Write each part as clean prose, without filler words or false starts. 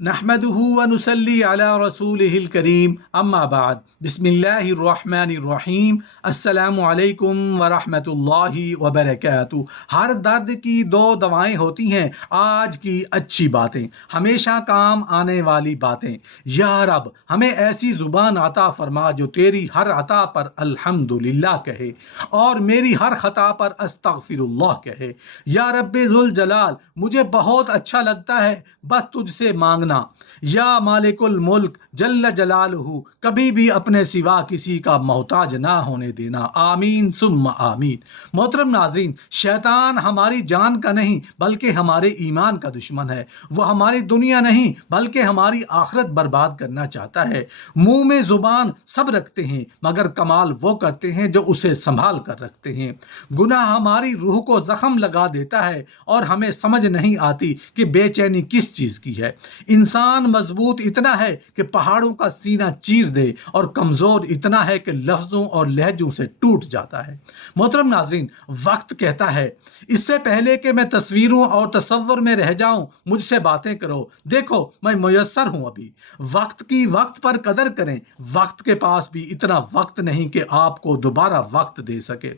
نحمدہ ونصلی علی رسولہ الکریم اما بعد بسم اللہ الرحمن الرحیم السلام علیکم ورحمۃ اللہ وبرکاتہ۔ ہر درد کی دو دوائیں ہوتی ہیں، آج کی اچھی باتیں، ہمیشہ کام آنے والی باتیں۔ یا رب ہمیں ایسی زبان عطا فرما جو تیری ہر عطا پر الحمدللہ کہے اور میری ہر خطا پر استغفر اللہ کہے۔ یا رب ذوالجلال مجھے بہت اچھا لگتا ہے بس تجھ سے مانگنا، یا مالک الملک جل جلالہ کبھی بھی اپنے سوا کسی کا محتاج نہ ہونے دینا، آمین ثم آمین۔ محترم ناظرین، شیطان ہماری جان کا نہیں بلکہ ہمارے ایمان کا دشمن ہے۔ وہ ہماری دنیا نہیں بلکہ ہماری آخرت برباد کرنا چاہتا ہے۔ منہ میں زبان سب رکھتے ہیں مگر کمال وہ کرتے ہیں جو اسے سنبھال کر رکھتے ہیں۔ گناہ ہماری روح کو زخم لگا دیتا ہے اور ہمیں سمجھ نہیں آتی کہ بے چینی کس چیز کی ہے۔ انسان مضبوط اتنا ہے کہ پہاڑوں کا سینہ چیر دے اور کمزور اتنا ہے کہ لفظوں اور لہجوں سے ٹوٹ جاتا ہے۔ محترم ناظرین، وقت کہتا ہے اس سے پہلے کہ میں تصویروں اور تصور میں رہ جاؤں مجھ سے باتیں کرو، دیکھو میں میسر ہوں ابھی۔ وقت کی وقت پر قدر کریں، وقت کے پاس بھی اتنا وقت نہیں کہ آپ کو دوبارہ وقت دے سکے۔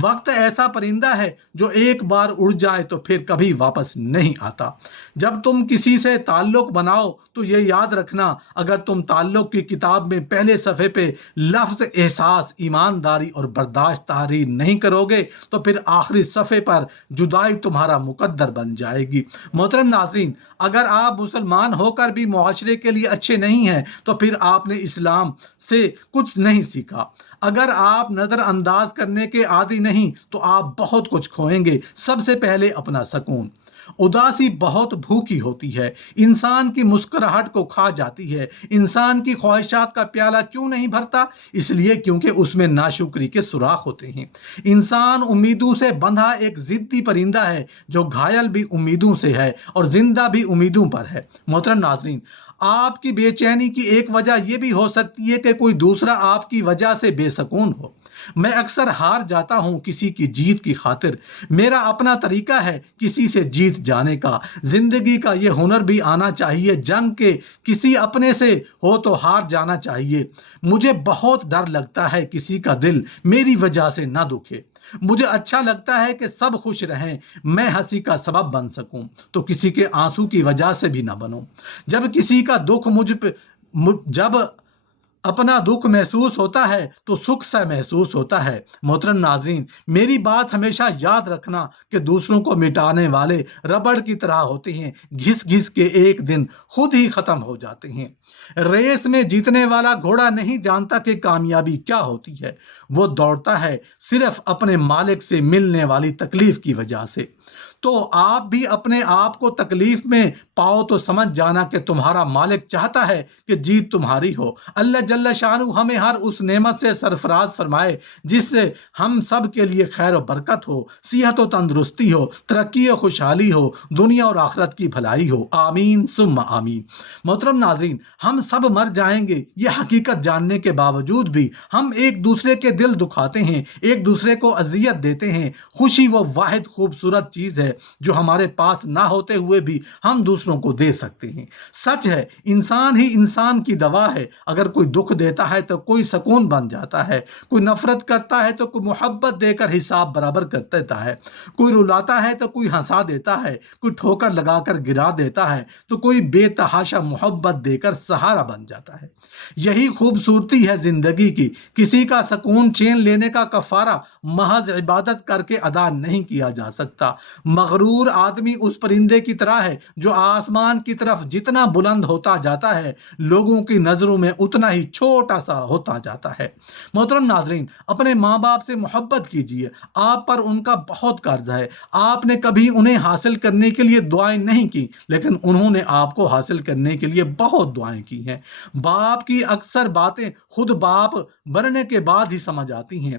وقت ایسا پرندہ ہے جو ایک بار اڑ جائے تو پھر کبھی واپس نہیں آتا۔ جب تم کسی سے تعلق بناؤ تو یہ یاد رکھنا، اگر تم تعلق کی کتاب میں پہلے صفحے پہ لفظ احساس، ایمانداری اور برداشت تحریر نہیں کرو گے تو پھر آخری صفحے پر جدائی تمہارا مقدر بن جائے گی۔ محترم ناظرین، اگر آپ مسلمان ہو کر بھی معاشرے کے لیے اچھے نہیں ہیں تو پھر آپ نے اسلام سے کچھ نہیں سیکھا۔ اگر آپ نظر انداز کرنے کے عادی نہیں تو آپ بہت کچھ کھوئیں گے۔ سب سے پہلے اپنا سکون۔ اداسی بہت بھوکی ہوتی ہے، انسان کی مسکراہٹ کو کھا جاتی ہے۔ انسان کی خواہشات کا پیالہ کیوں نہیں بھرتا؟ اس لیے کیونکہ اس میں ناشکری کے سوراخ ہوتے ہیں۔ انسان امیدوں سے بندھا ایک ضدی پرندہ ہے جو گھائل بھی امیدوں سے ہے اور زندہ بھی امیدوں پر ہے۔ محترم ناظرین، آپ کی بے چینی کی ایک وجہ یہ بھی ہو سکتی ہے کہ کوئی دوسرا آپ کی وجہ سے بے سکون ہو۔ میں اکثر ہار جاتا ہوں کسی کی جیت کی خاطر۔ میرا اپنا طریقہ ہے کسی سے جیت جانے کا۔ زندگی کا یہ ہنر بھی آنا چاہیے، جنگ کے کسی اپنے سے ہو تو ہار جانا چاہیے۔ مجھے بہت ڈر لگتا ہے کسی کا دل میری وجہ سے نہ دکھے۔ مجھے اچھا لگتا ہے کہ سب خوش رہیں، میں ہنسی کا سبب بن سکوں، تو کسی کے آنسو کی وجہ سے بھی نہ بنوں۔ جب کسی کا دکھ جب اپنا دکھ محسوس ہوتا ہے تو سکھ سا محسوس ہوتا ہے۔ محترم ناظرین، میری بات ہمیشہ یاد رکھنا کہ دوسروں کو مٹانے والے ربڑ کی طرح ہوتے ہیں، گھس گھس کے ایک دن خود ہی ختم ہو جاتے ہیں۔ ریس میں جیتنے والا گھوڑا نہیں جانتا کہ کامیابی کیا ہوتی ہے، وہ دوڑتا ہے صرف اپنے مالک سے ملنے والی تکلیف کی وجہ سے۔ تو آپ بھی اپنے آپ کو تکلیف میں پاؤ تو سمجھ جانا کہ تمہارا مالک چاہتا ہے کہ جیت تمہاری ہو۔ اللہ جل شانہ ہمیں ہر اس نعمت سے سرفراز فرمائے جس سے ہم سب کے لیے خیر و برکت ہو، صحت و تندرستی ہو، ترقی و خوشحالی ہو، دنیا اور آخرت کی بھلائی ہو، آمین ثم آمین۔ محترم ناظرین، ہم سب مر جائیں گے، یہ حقیقت جاننے کے باوجود بھی ہم ایک دوسرے کے دل دکھاتے ہیں، ایک دوسرے کو اذیت دیتے ہیں۔ خوشی وہ واحد خوبصورت چیز ہے جو ہمارے پاس نہ ہوتے ہوئے بھی ہم دوسروں کو دے سکتے ہیں۔ سچ ہے، انسان ہی انسان کی دوا ہے۔ اگر کوئی دکھ دیتا ہے تو کوئی سکون بن جاتا ہے، کوئی نفرت کرتا ہے تو کوئی محبت دے کر حساب برابر کر دیتا ہے، کوئی رلاتا ہے تو کوئی ہنسا دیتا ہے، کوئی ٹھوکر لگا کر گرا دیتا ہے تو کوئی بے تحاشا محبت دے کر سہارا بن جاتا ہے۔ یہی خوبصورتی ہے زندگی کی۔ کسی کا سکون چھین لینے کا کفارہ محض عبادت کر کے ادا نہیں کیا جا سکتا۔ مغرور آدمی اس پرندے کی طرح ہے جو آسمان کی طرف جتنا بلند ہوتا جاتا ہے لوگوں کی نظروں میں اتنا ہی چھوٹا سا ہوتا جاتا ہے۔ محترم ناظرین، اپنے ماں باپ سے محبت کیجیے، آپ پر ان کا بہت قرض ہے۔ آپ نے کبھی انہیں حاصل کرنے کے لیے دعائیں نہیں کی لیکن انہوں نے آپ کو حاصل کرنے کے لیے بہت دعائیں کی ہیں۔ باپ کی اکثر باتیں خود باپ بننے کے بعد ہی سمجھ آتی ہیں۔